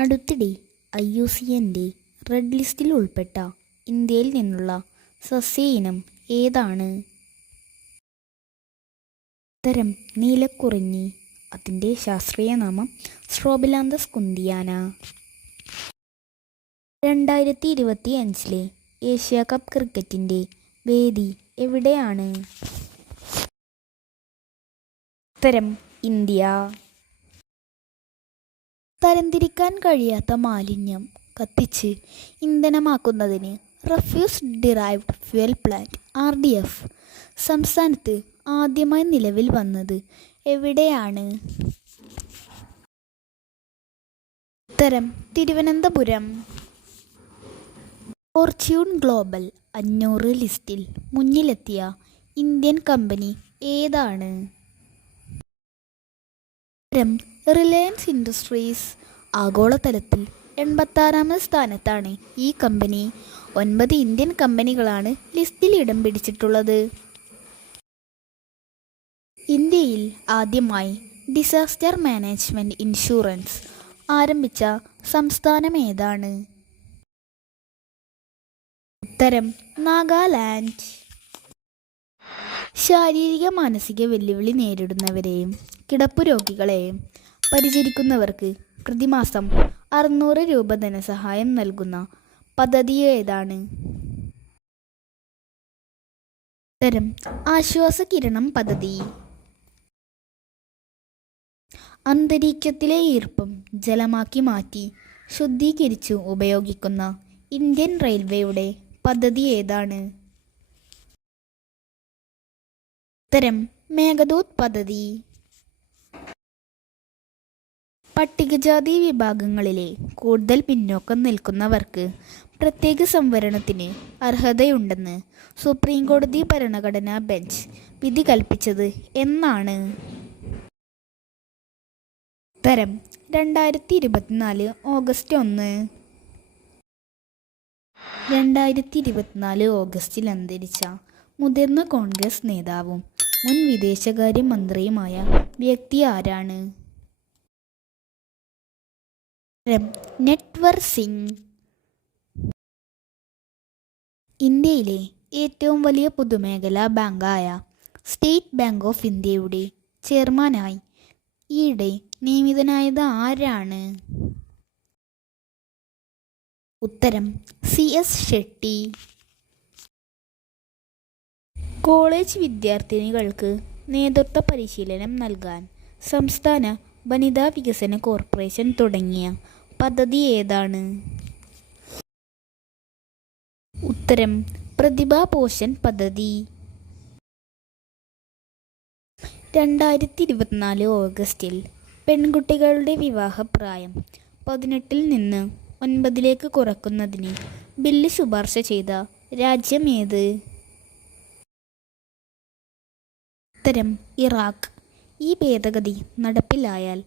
അടുത്തിടെ IUCN-ന്റെ റെഡ് ലിസ്റ്റിൽ ഉൾപ്പെട്ട ഇന്ത്യയിൽ നിന്നുള്ള സസ്യ ഇനം ഏതാണ്? ഉത്തരം നീലക്കുറിഞ്ഞി. അതിൻ്റെ ശാസ്ത്രീയ നാമം സ്ട്രോബിലാന്തസ് കുന്തിയാന. 2025 ഏഷ്യ കപ്പ് ക്രിക്കറ്റിൻ്റെ വേദി എവിടെയാണ്? ഉത്തരം ഇന്ത്യ. തരംതിരിക്കാൻ കഴിയാത്ത മാലിന്യം കത്തിച്ച് ഇന്ധനമാക്കുന്നതിന് refuse derived fuel plant RDF സംസ്ഥാനത്ത് ആദ്യമായി നിലവിൽ വന്നത് എവിടെയാണ്? ഉത്തരം തിരുവനന്തപുരം. ഫോർച്യൂൺ ഗ്ലോബൽ 500 ലിസ്റ്റിൽ മുന്നിലെത്തിയ ഇന്ത്യൻ കമ്പനി ഏതാണ്? ഉത്തരം റിലയൻസ് ഇൻഡസ്ട്രീസ്. ആഗോളതലത്തിൽ 86ാമത് സ്ഥാനത്താണ് ഈ കമ്പനി. 9 ഇന്ത്യൻ കമ്പനികളാണ് ലിസ്റ്റിൽ ഇടം പിടിച്ചിട്ടുള്ളത്. ഇന്ത്യയിൽ ആദ്യമായി ഡിസാസ്റ്റർ മാനേജ്മെൻറ്റ് ഇൻഷുറൻസ് ആരംഭിച്ച സംസ്ഥാനം ഏതാണ്? ഉത്തരം നാഗാലാൻഡ്. ശാരീരിക മാനസിക വെല്ലുവിളി നേരിടുന്നവരെയും കിടപ്പു രോഗികളെയും പരിചരിക്കുന്നവർക്ക് പ്രതിമാസം 600 രൂപ ധനസഹായം നൽകുന്ന പദ്ധതി ഏതാണ്? ഉത്തരം ആശ്വാസകിരണം പദ്ധതി. അന്തരീക്ഷത്തിലെ ഈർപ്പം ജലമാക്കി മാറ്റി ശുദ്ധീകരിച്ചു ഉപയോഗിക്കുന്ന ഇന്ത്യൻ റെയിൽവേയുടെ പദ്ധതി ഏതാണ്? ഉത്തരം മേഘദൂത് പദ്ധതി. പട്ടികജാതി വിഭാഗങ്ങളിലെ കൂടുതൽ പിന്നോക്കം നിൽക്കുന്നവർക്ക് പ്രത്യേക സംവരണത്തിന് അർഹതയുണ്ടെന്ന് സുപ്രീം കോടതി ഭരണഘടനാ ബെഞ്ച് വിധി കൽപ്പിച്ചത് എന്നാണ്? ഉത്തരം 2024 ഓഗസ്റ്റ് 1. 2024 ഓഗസ്റ്റിൽ അന്തരിച്ച മുതിർന്ന കോൺഗ്രസ് നേതാവും മുൻ വിദേശകാര്യ മന്ത്രിയുമായ വ്യക്തി ആരാണ്? നട്വർ സിംഗ്. ഇന്ത്യയിലെ ഏറ്റവും വലിയ പൊതുമേഖലാ ബാങ്കായ സ്റ്റേറ്റ് ബാങ്ക് ഓഫ് ഇന്ത്യയുടെ ചെയർമാനായി ഈയിടെ നിയമിതനായത് ആരാണ്? ഉത്തരം CS ഷെട്ടി. കോളേജ് വിദ്യാർത്ഥിനികൾക്ക് നേതൃത്വ പരിശീലനം നൽകാൻ സംസ്ഥാന വനിതാ വികസന കോർപ്പറേഷൻ തുടങ്ങിയ പദ്ധതി ഏതാണ്? ഉത്തരം പ്രതിഭാ പോഷൺ പദ്ധതി. 2024 ഓഗസ്റ്റിൽ പെൺകുട്ടികളുടെ വിവാഹപ്രായം 18 നിന്ന് 9 കുറയ്ക്കുന്നതിന് ബില്ല് ശുപാർശ ചെയ്ത രാജ്യം ഏത്? ഉത്തരം ഇറാഖ്. ഈ ഭേദഗതി നടപ്പിലായാൽ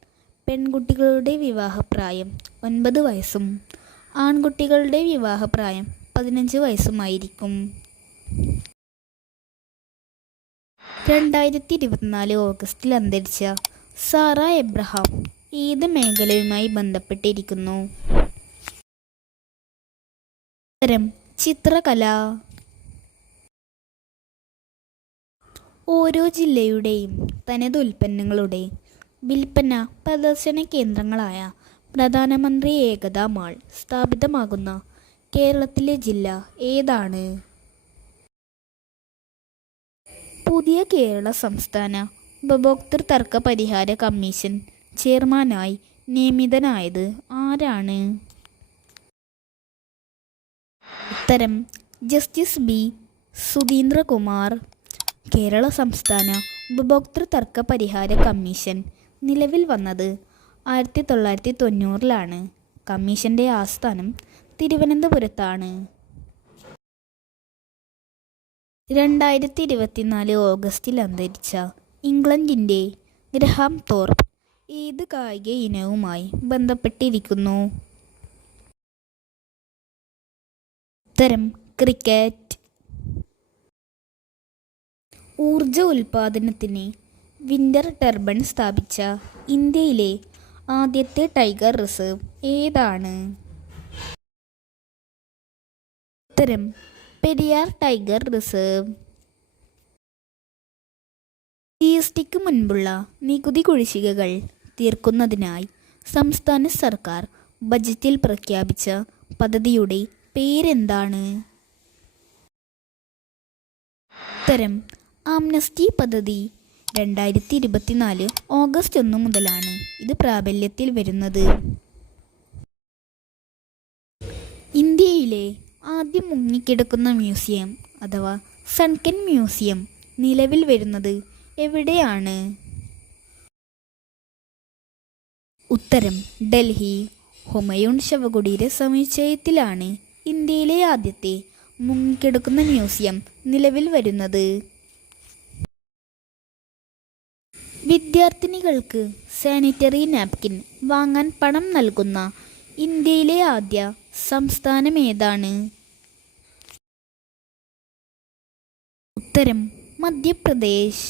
പെൺകുട്ടികളുടെ വിവാഹപ്രായം 9 വയസ്സും ആൺകുട്ടികളുടെ വിവാഹപ്രായം 15 വയസ്സുമായിരിക്കും. 2024 ഓഗസ്റ്റിൽ അന്തരിച്ച സാറ എബ്രഹാം ഏത് മേഖലയുമായി ബന്ധപ്പെട്ടിരിക്കുന്നു? ഉത്തരം ചിത്രകല. ഓരോ ജില്ലയുടെയും തനത് ഉൽപ്പന്നങ്ങളുടെ വിൽപ്പന പ്രദർശന കേന്ദ്രങ്ങളായ പ്രധാനമന്ത്രി ഏകതാ മാൾ സ്ഥാപിതമാകുന്ന കേരളത്തിലെ ജില്ല ഏതാണ്? പുതിയ കേരള സംസ്ഥാന ഉപഭോക്തൃ തർക്ക പരിഹാര കമ്മീഷൻ ചെയർമാനായി നിയമിതനായത് ആരാണ്? ഉത്തരം ജസ്റ്റിസ് B സുധീന്ദ്രകുമാർ. കേരള സംസ്ഥാന ഉപഭോക്തൃ തർക്ക പരിഹാര കമ്മീഷൻ നിലവിൽ വന്നത് 1990-ലാണ്. കമ്മീഷന്റെ ആസ്ഥാനം തിരുവനന്തപുരത്താണ്. 2024 ഓഗസ്റ്റിൽ അന്തരിച്ച ഇംഗ്ലണ്ടിൻ്റെ ഗ്രഹാം തോർപ്പ് ഏത് കായിക ഇനവുമായി ബന്ധപ്പെട്ടിരിക്കുന്നു? ഉത്തരം ക്രിക്കറ്റ്. ഊർജ ഉൽപാദനത്തിന് വിൻഡർ ടർബൈൻ സ്ഥാപിച്ച ഇന്ത്യയിലെ ആദ്യത്തെ ടൈഗർ റിസർവ് ഏതാണ്? ഉത്തരം Periyar tiger reserve. G S tick മുൻപുള്ള നികുതി കുടിശ്ശികകൾ തീർക്കുന്നതിനായി സംസ്ഥാന സർക്കാർ ബജറ്റിൽ പ്രഖ്യാപിച്ച പദ്ധതിയുടെ പേരെന്താണ്? ഉത്തരം ആംനസ്റ്റി പദ്ധതി. 2024 ഓഗസ്റ്റ് 1 മുതലാണ് ഇത് പ്രാബല്യത്തിൽ വരുന്നത്. ഇന്ത്യയിലെ ആദ്യം മുങ്ങിക്കിടക്കുന്ന മ്യൂസിയം അഥവാ സൺകെൻ മ്യൂസിയം നിലവിൽ വരുന്നത് എവിടെയാണ്? ഉത്തരം ഡൽഹി ഹുമയൂൺ ശവകുടീര സമുച്ചയത്തിലാണ് ഇന്ത്യയിലെ ആദ്യത്തെ മുങ്ങിക്കിടക്കുന്ന മ്യൂസിയം നിലവിൽ വരുന്നത്. വിദ്യാർത്ഥിനികൾക്ക് സാനിറ്ററി നാപ്കിൻ വാങ്ങാൻ പണം നൽകുന്ന ഇന്ത്യയിലെ ആദ്യ സംസ്ഥാനം ഏതാണ്? ഉത്തരം മധ്യപ്രദേശ്.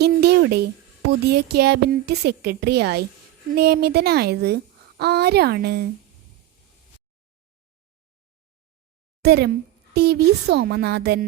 ഇന്ത്യയുടെ പുതിയ ക്യാബിനറ്റ് സെക്രട്ടറിയായി നിയമിതനായത് ആരാണ്? ഉത്തരം ടി വി സോമനാഥൻ.